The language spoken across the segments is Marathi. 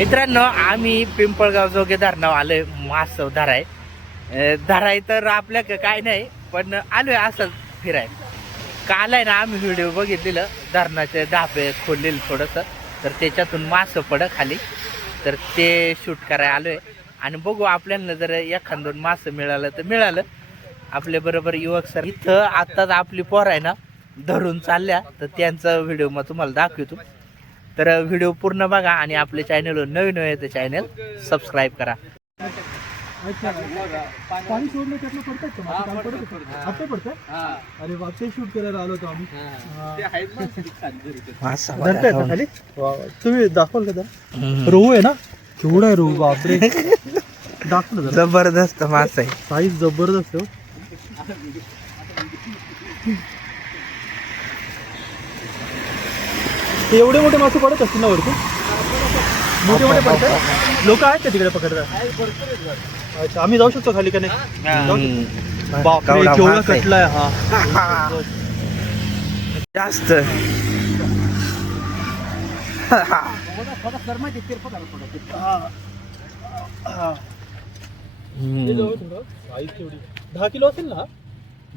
मित्रांनो, आम्ही पिंपळगाव जोगे धरणावर आलोय. मासव धराय धराय तर आपल्या काय नाही, पण आलोय असंच फिराय. काल आहे ना आम्ही व्हिडिओ बघितलेलं धरणाचे ढाबे खोललेलं थोडंसं, तर त्याच्यातून मासं पड खाली, तर ते शूट करायला आलोय. आणि बघू आपल्याला जर एखाद दोन मासं मिळालं तर मिळालं. आपल्या बरोबर युवक सर इथं आत्ताच आपली पोर आहे ना धरून चालल्या, तर त्यांचा व्हिडिओ मग तुम्हाला दाखवतो. तर व्हिडिओ पूर्ण बघा आणि आपल्या चॅनलवर नवीन आहे तर चॅनल सबस्क्राईब करा. पाणी सोडलं त्यातलं पडतात का? आता पडतं. अरे वा, ते शूट करायला आलो होतो आम्ही. धरताय का खाली? तुम्ही दाखवाल का जरा? रोहू आहे ना, केवढा आहे रोहू, बापरे. दाखवलं जरा. जबरदस्त मास आहे, साईज जबरदस्त आहे. ते एवढे मोठे मासे पडत असतील ना वरती? मोठे मोठे पडतात. लोक आहेत का तिकडे पकडतात? अच्छा, आम्ही जाऊ शकतो खाली का नाही? बापरे, केवढा कटलाय हा. जास्त केवढी 10 किलो असेल ना?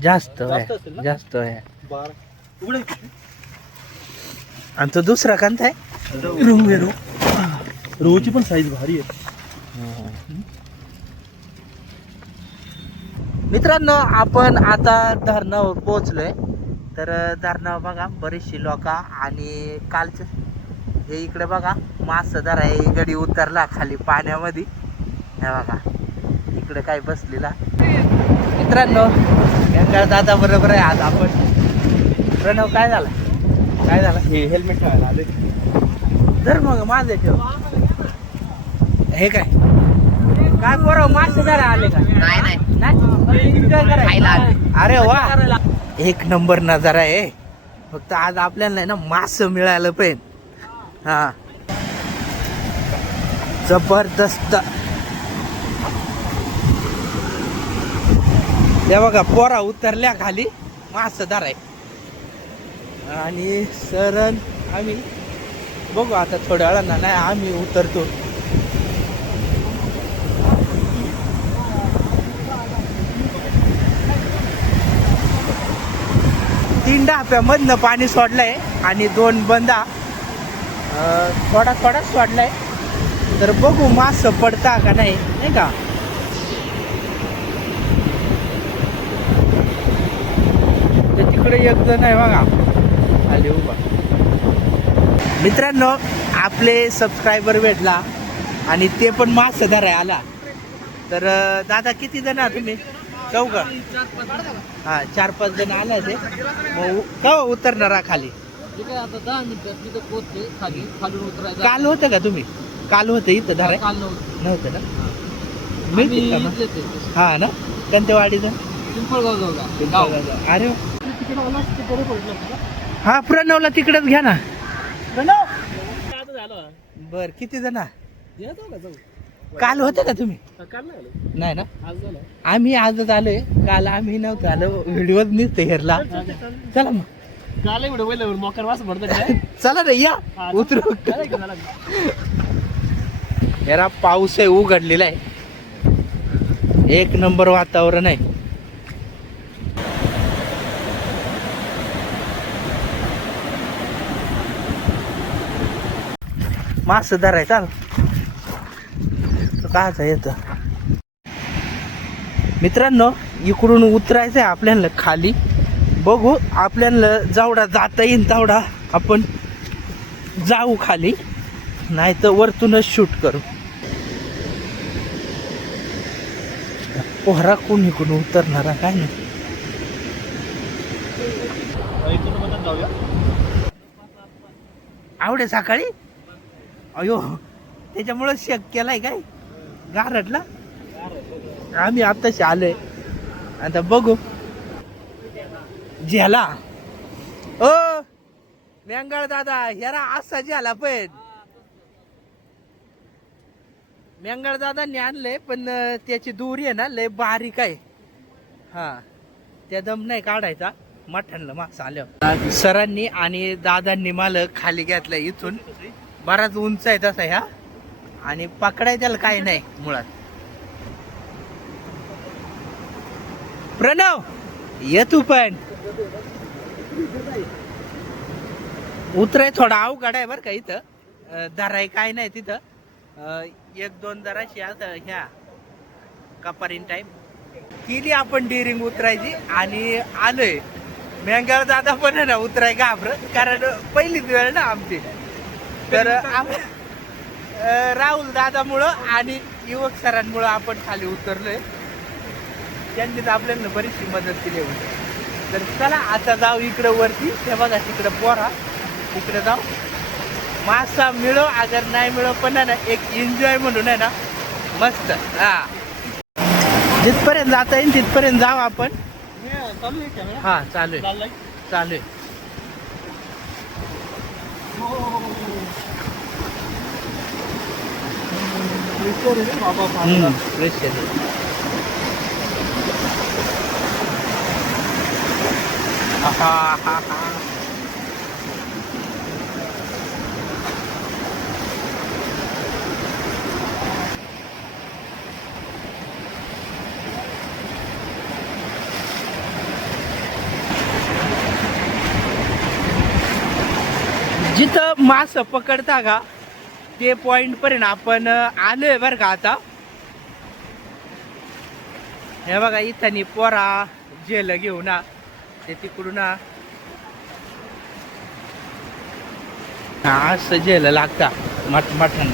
जास्त असेल ना? जास्त आहे. 12. आणि तो दुसरा कांत आहे रोहू आहे. रोहूची पण साईज भारी आहे. मित्रांनो, आपण आता धरणावर पोहोचलोय. तर धरणावर बघा बरीचशी लोक, आणि कालचे हे इकडे बघा मास धरा गडी उतरला खाली पाण्यामध्ये. हे बघा इकडे काय बसलेला. मित्रांनो, गंगा दादा बरोबर आहे आज आपण. प्रणव काय झाला? काय झालं? हे हेल्मेट ठेवायला आले. धर मग माझे ठेव. हे काय काय पोरं मासे धरा आले का? नाही एन्जॉय करायला आले. अरे वा, एक नंबर नजारा आहे. फक्त आज आपल्याला आहे ना मास मिळालं पाहिजे. हा, जबरदस्त. त्या बघा पोरा उतरल्या खाली मास धराय. आणि सरण आम्ही बघू आता थोड्या वेळानं नाही आम्ही उतरतो. तीन डाप्यामधनं पाणी सोडलंय आणि 2 बंदा थोडा सोडलाय. तर बघू मास पडता का नाही, नाही का? तर तिकडे एक जण आहे बघा आले उभा. मित्रांनो, आपले सबस्क्रायबर भेटला आणि ते पण मास धराय आला. तर दादा किती जण आहात तुम्ही? 4 हा, 4-5 जण आला ते. मग का उतरणार खाली? आता 10 मिनिटात पोहोचते खाली. खालून उतरायचं. काल होतं का तुम्ही? काल होतं इथं धराय? काल नव्हतं ना? मिळते का मग? हा ना, कंतेवाडीचं पिंपळगाव जाऊ. अरे हा, प्रणवला तिकडेच घ्या ना. बर, किती जण? काल होतं का तुम्ही? नाही ना, आम्ही आजच आलोय. काल आम्ही नव्हतं आलो, व्हिडिओ नुसतं हेरला. चला मग, चला रे, या उतरू. यारा पाऊस आहे, उघडलेला आहे. एक नंबर वातावरण आहे. मास धराय चाल काय येत. मित्रांनो, इकडून उतरायचंय आपल्याला खाली. बघू आपल्याला जेवढा जाता येईल तेवढा आपण जाऊ खाली, नाही तर वरतूनच शूट करू. पोहरा कोण इकडून उतरणारा काय नाही. आवडे सकाळी अयो, त्याच्यामुळे शेक केलाय काय गारटला. आम्ही आत्ताशी आलोय. आता बघू झेला. ओ मेंगळ दादा, ह्याला असा झाला पण मेंगळ दादांनी आणलंय, पण त्याची दोरी आहे ना लय बारीक आहे. हा, त्या दम नाही काढायचा. मठांना मास आल्यावर सरांनी आणि दादांनी मला खाली घेतलं. इथून बराच उंच आहे तसा ह्या, आणि पकडाय त्याला काही नाही मुळात. प्रणव ये तू पण. उतराय थोडा अवघड आहे बरं का इथं. धराय काय नाही तिथं. 1-2 दराशी असं ह्या कपारीन टाईप केली आपण डिरिंग उतरायची आणि आलोय. मेंगाळ दादा पण आहे ना उतराय घाबरत, कारण पहिलीच वेळ ना आमची. तर राहुल दादामुळं आणि युवक सरांमुळं आपण खाली उतरलोय. त्यांनीच आपल्याला बरीचशी मदत केली होती. तर चला आता जाऊ इकडं वरती. ते बघा तिकडं पोरा, तिकडे जाऊ. मासा मिळो अगर नाही मिळो पण आहे ना एक एन्जॉय म्हणून आहे ना मस्त. हा जिथपर्यंत जाता येईल तिथपर्यंत जाऊ आपण. हा चालू आहे चालू आहे. जिथं मास पकडता का ते पॉइंट पर्यंत आपण आलोय बरं का. आता हे बघा इथं पोरा जेल घेऊन ते तिकडून असं जेल लागता मठण.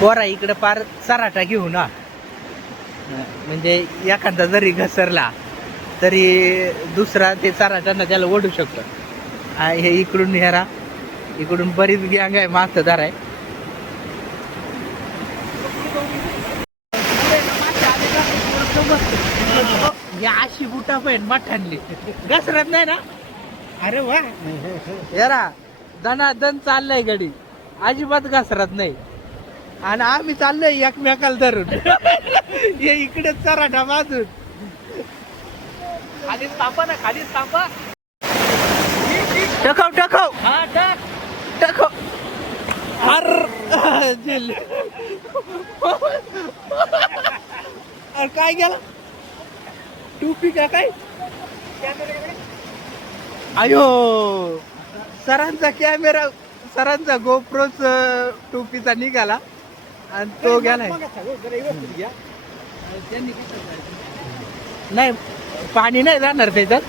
पोरा इकडे पार चराटा घेऊन म्हणजे एखादा जरी घसरला तरी दुसरा ते चराटांना त्याला ओढू शकतो. हे इकडून ह्यारा इकडून बरीच गँग आहे मासेदार आहे. या अशी बुटा पण मठांनी घसरत नाही ना. अरे वा यारा दनादन चाललंय गडी, अजिबात घसरत नाही. आणि आम्ही चाललोय एकमेकाला धरून. हे इकडे चराठा बाजून खाली तापा ना, खाली तापा. टकव टकव टकव. अरे काय गेला टोपी का काय. अयो सरांचा कॅमेरा, सरांचा गोप्रोच टोपीचा निघाला आणि तो गेलाय. नाही पाणी नाही जाणार त्याच्यात.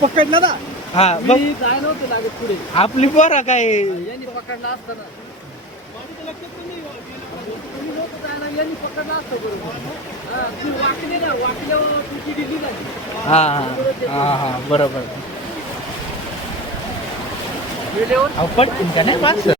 पकडला ना. हा बघ जाय नव्हतं लागत पुढे. आपली पोरं काय यांनी पकडला असताना यांनी पकडला असतं बरोबर. तू वाकले ना, वाकल्यावर तुझी दिली नाही. हा हा हा बरोबर. गेल्यावर पडतील का नाही माणसं.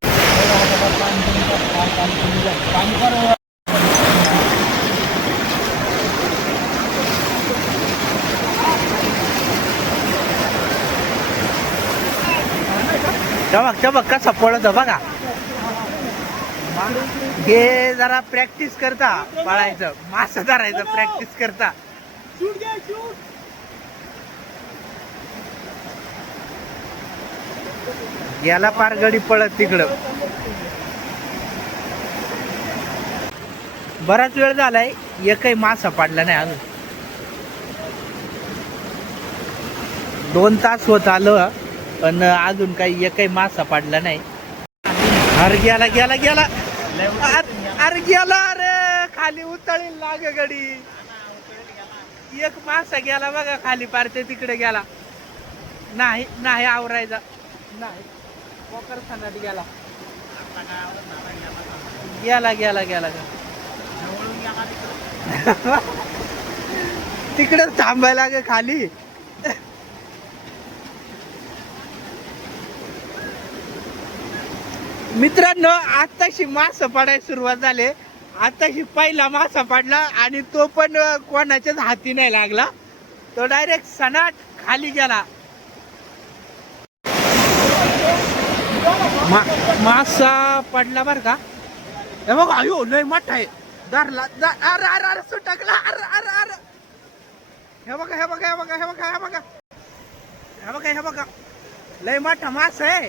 चमक चमक कसा पळत बघा. हे जरा प्रॅक्टिस करता पळायचं, मासं धरायचं प्रॅक्टिस करता. याला पार गडी पळत तिकडं. बराच वेळ झालाय एकही मासा पाडला नाही अजून. 2 तास होत आलं पण अजून काही एकही मासा पाडला नाही. अरे गेला गेला गेला. अरे गेला. अरे खाली उतळी लाग गडी. एक मासा गेला बघा खाली पार ते तिकडे गेला. नाही नाही आवरायचा नाही. पोकर सनाट गेला गेला गेला गेला. तिकडे थांबायला ग खाली. मित्रांनो आताशी मासा पडायला सुरुवात झाली. आताशी पहिला मासा पडला आणि तो पण कोणाच्याच हाती नाही लागला. तो डायरेक्ट सनाट खाली गेला. मासा पडला बर का. हे बघ अयो लय मोठा आहे. धरला अरे अरे अरे सुटकला अरे अरे अरे हे बघा हे बघा हे बघा हे बघा हे बघा हे बघा हे बघा लय मोठा मास आहे.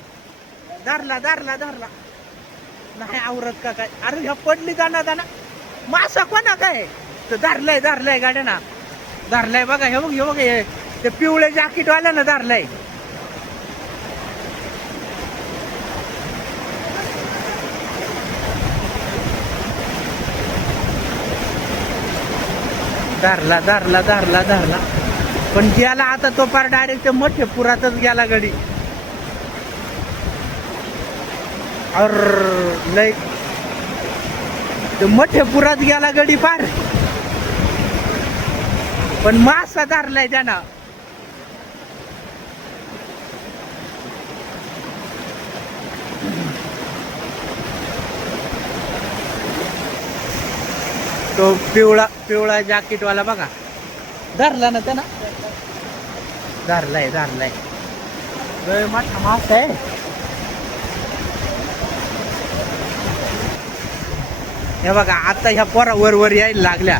धरला धरला धरला नाही आवरत का काय. अरे ह्या पडली दाना दाना मासा कोणा काय तर धरलाय धरलाय गाड्या ना धरलाय बघा हे बघ हे बघा हे ते पिवळे जॅकेट वाल्यानं धरलाय. धरला धरला धरला धरला पण गेला आता तो पार डायरेक्ट मोठे पुरातच गेला गडी. अर लय ते मोठे पुरात गेला गडी पार पण मासा धरलाय त्यानं. तो पिवळा पिवळा जॅकेट वाला बघा धरला ना त्यानं. धरलाय धरलाय लय मोठा मासा आहे. हे बघा आता ह्या पोरा वर वर यायला लागल्या.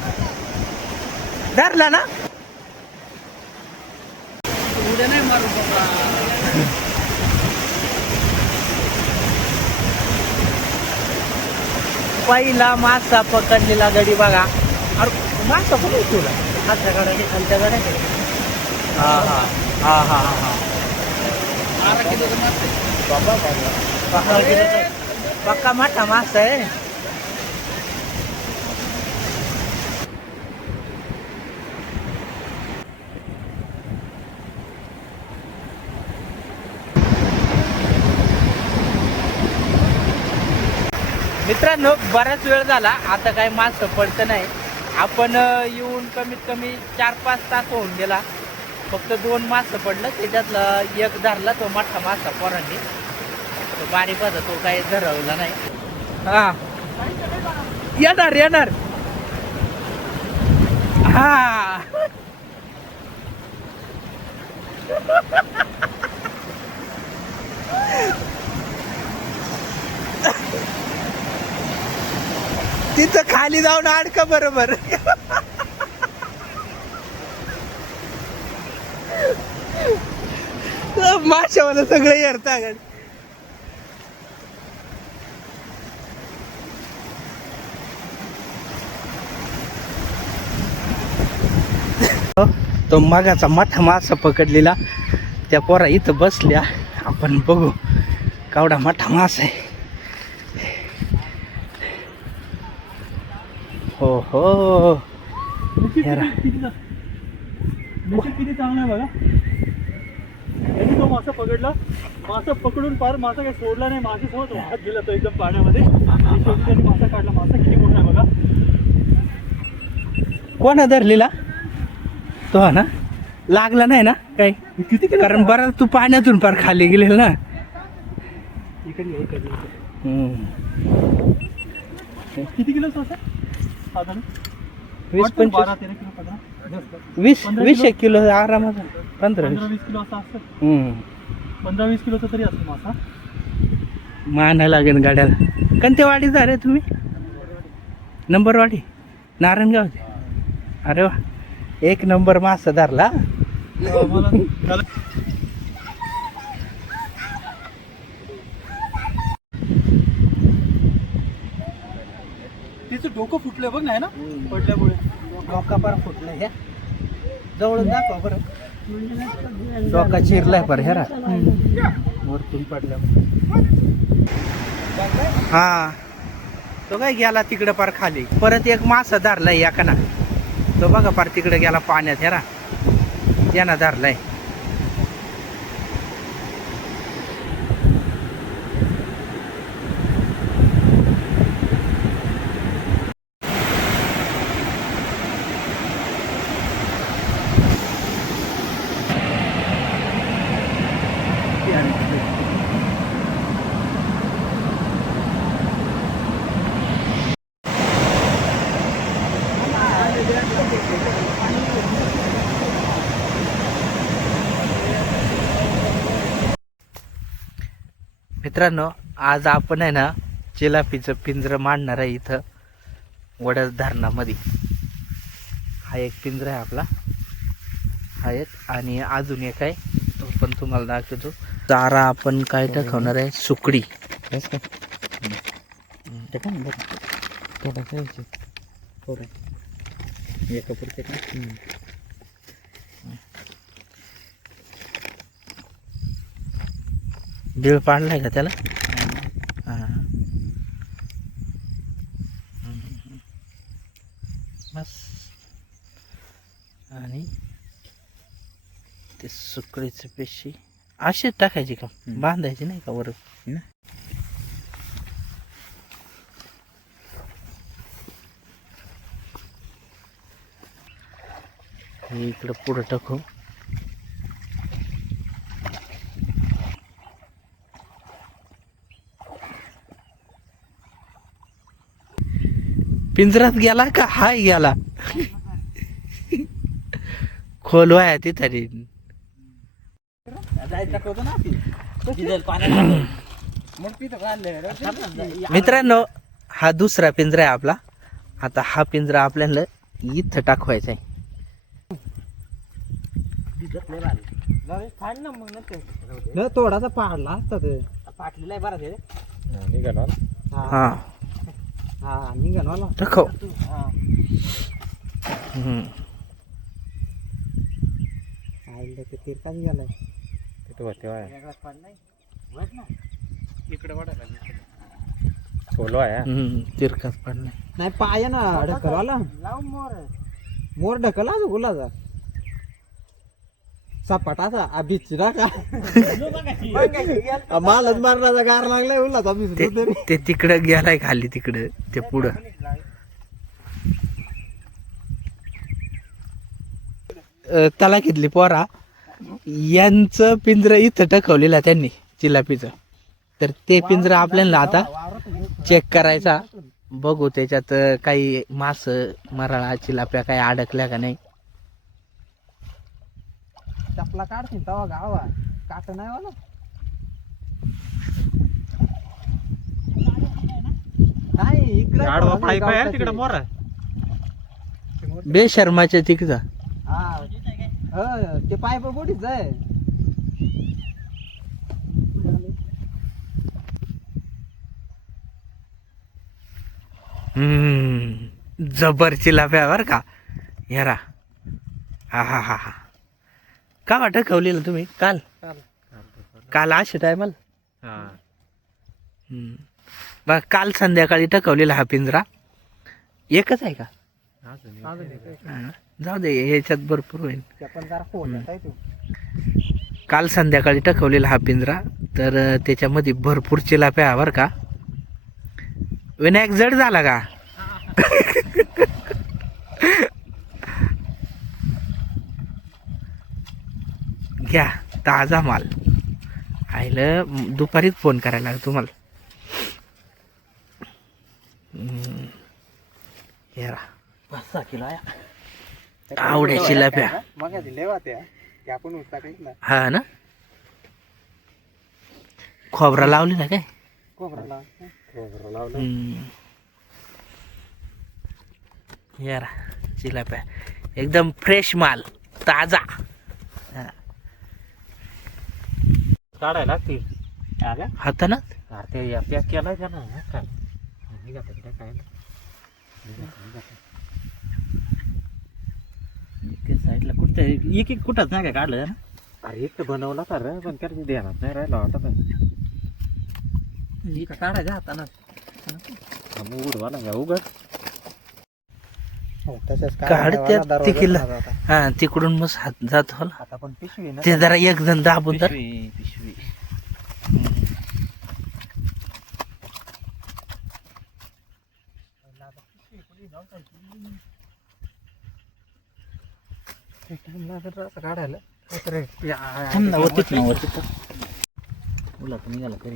धरला ना उद्या नाही मारू बाबा. पहिला मासा पकडलेला गडी बघा. अरे मासा कुठे ठेवला खालच्या गाड्या खालच्या गाड्या. हा हा हा हा हा 12 किलोचं मास आहे. बाबा बाबा पक्का मोठा मासा आहे. मित्रांनो बराच वेळ झाला आता काही मास पडतं नाही. आपण येऊन कमीत कमी 4-5 तास होऊन गेला. फक्त 2 मास पडलं त्याच्यातला एक धरला तो मोठा मासा पोरांनी. तो बारीक होता तो काही धरवला नाही. हा येणार येणार हा तिथं खाली जाऊन अडका बरोबर. माशावाला सगळं येरता गाडी. तो मागाचा मोठा मासा पकडलेला त्या पोरा इथं बसल्या. आपण बघू केवढा मोठा मास आहे. हो हो किती चांगला आहे बघा. त्यांनी तो मासा पकडला. मासा पकडून पार मासा काही सोडला नाही. मासेसोबत वाहत गेला तो एकदम पाण्यामध्ये. आणि शेवटी त्यांनी मासा काढला. मासा किती मोठा आहे बघा. कोणा धरलेला तो हा ना लागला नाही ना काही किती किलो कारण बराच तू पाण्यातून पार खाली गेलेल ना. इकडे हम्म. किती किलो मासा साधारण 20-25 12-13 किलो 15 20 एक किलो आरामात 15-20 15-20 किलो असा असेल. 15-20 किलोचा तरी असेल मासा. माना लागेल गाड्याला. कंतेवाडी जा रे तुम्ही. नंबरवाडी नारायणगावचे. अरे वा एक नंबर मासा धरला. तिचं डोकं फुटलंय बघ नाही ना पडल्यामुळे. डोका पार फुटलाय ह्या जवळून दाखवा बरं. डोका चिरलाय पर हेरा वरतून पडल्या. हा तो काय गेला तिकडे पार खाली. परत एक मासा धरलाय एकाना. तो बघा पार तिकडे गेला पाण्यात हेरा याना धरलाय. मित्रांनो आज आपण आहे ना चिलापीचं पिंजरं मांडणार आहे इथं. वडद धरणामध्ये. हा एक पिंजरा आहे आपला, हा एक. आणि अजून एक आहे, तो पण तुम्हाला दाखवतो. चारा आपण काय दाखवणार आहे, सुकडी. बिळ पाडलाय का त्याला? हा. बस. आणि ते सुकडीचे पेशी अशीच टाकायची का, बांधायची नाही का वर? हे इकडं पुढं टाकू. पिंजरात गेला का हाय गेला? खोलवाय तिथे. मित्रांनो, हा दुसरा पिंजरा आहे आपला. आता हा पिंजरा आपल्याला इथं टाकवायचा आहे. थोडासा पाडला असता ते पाटलेला आहे बरा ते. हा हा निघाला टाकव. ते का निघालाय तिरकाच पडलाय. नाही पाय ना ढकलवाला मोर ढकला गुलाचा सपाटाचा बिचरा का मालच मारण्याचा गार लागलाय उलाचा ते तिकडं गेलाय खाली, तिकडं ते पुढं. त्याला घेतली पोरा, यांचं पिंजरं इथं टकवलेलं आहे त्यांनी चिलापीचं. तर ते पिंजरं आपल्याला आता चेक करायचा, बघू त्याच्यात काही मास मराळा चिलाप्या काही अडकल्या का नाही. चपला काढतील तवा गावा काट नाही वाला नाही इकडे बेशर्माच्या तिकडचा. हा ते पाईप बोटीच आहे. जबर चिलाप्या बर का यारा. हा हा हा हा. का वाटत खवलेलं तुम्ही काल? काल अशा टायमाला बघ, काल संध्याकाळी टकवलेला हा पिंजरा एकच आहे का? हा, जाऊ दे, ह्याच्यात भरपूर होईल. काल संध्याकाळी टकवलेला हा पिंजरा, तर त्याच्यामध्ये भरपूर चिलाप्या बर का. विनायक जड झाला का? घ्या ताजा माल. आईलं दुपारीच फोन करायला लागला तुम्हाला. आवड्या चिलाप्या हा ना. खोबरा लावली ना काय? यारा चिलाप्या एकदम फ्रेश माल, ताजा. काढायला लागतील हातानच. पॅक केलाय का ना काय? साईडला कुठं एक एक कुठंच नाही काय काढलं ना. अरे एक तर बनवला तर पण काय ध्यानात नाही राहिला होता. पण काढायच्या हातानं उघडवा ना उघड काढत्यात तिकीला. हा तिकडून मग हात जात हो. आता पण पिशवी ते जरा एक जण दाबून तर पिशवी काढायला निघाला तरी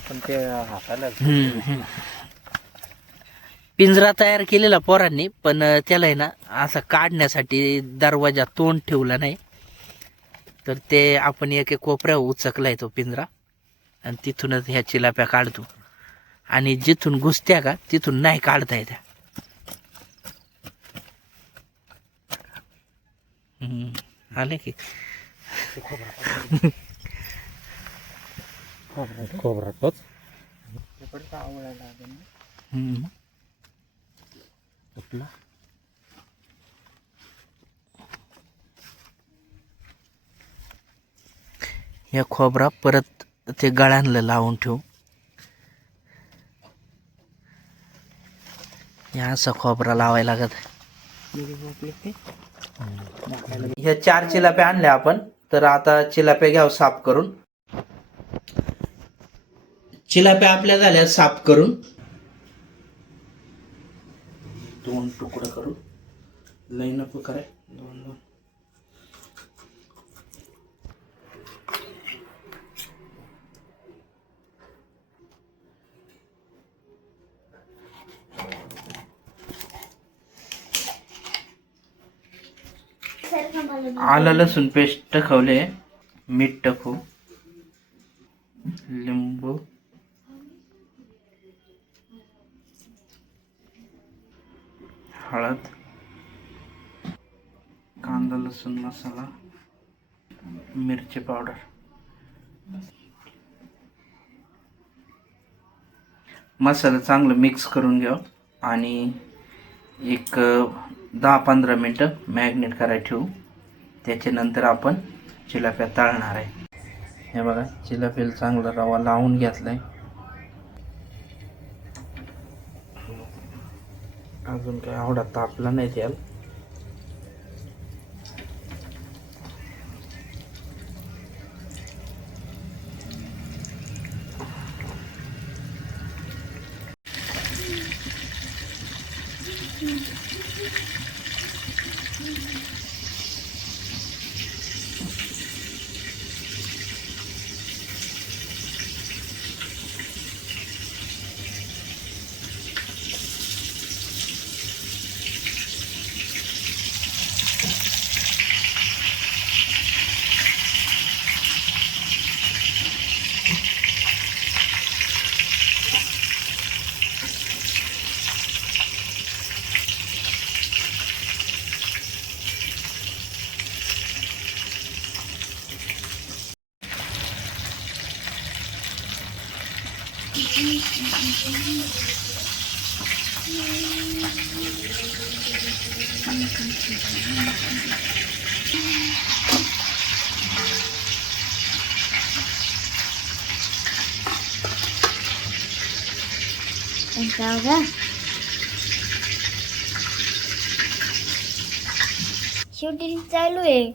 पण ते हाताला पिंजरा तयार केलेला पोरांनी, पण त्याला आहे ना असं काढण्यासाठी दरवाजा तोंड ठेवला नाही. तर ते आपण एक एक कोपऱ्या उचकलाय तो पिंजरा, आणि तिथूनच ह्या चिलाप्या काढतो. आणि जिथून घुसत्या का तिथून नाही काढता येत्या. आले की या खोबरा परत ते गळ्यांना लावून ठेवू. या असा खोबरा लावायला लागत. ह्या 4 चिलाप्या आणल्या आपण. तर आता चिलाप्या घ्याव साफ करून. चिलाप्या आपल्या झाल्या साफ करून. 2 तुकडे करून लई नको कराय. 2 आलं लसूण पेस्ट टाकवले. मीठ टाकू. लिंबू. हळद. कांदा लसूण मसाला. मिरची पावडर. मसाला चांगलं मिक्स करून घ्या आणि एक 10-15 मिनटं मॅग्नेट करायला ठेवू. त्याच्यानंतर आपण चिलाप्या तळणार आहे. हे बघा चिलाप्याला चांगला रवा लावून घेतलाय. अजून काय आवडा तापला नाही त्याला. शूटिंग चालू आहे.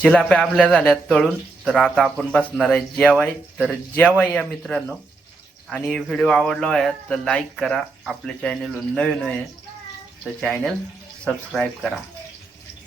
चिलाप्या आपल्या झाल्यात तळून. तर आता आपण बसणार आहे जेवाय. तर जेवाय या मित्रांनो. आणि व्हिडिओ आवडला आहे तर लाईक करा. आपल्या चॅनल नवीन आहे तर चॅनल सबस्क्राईब करा.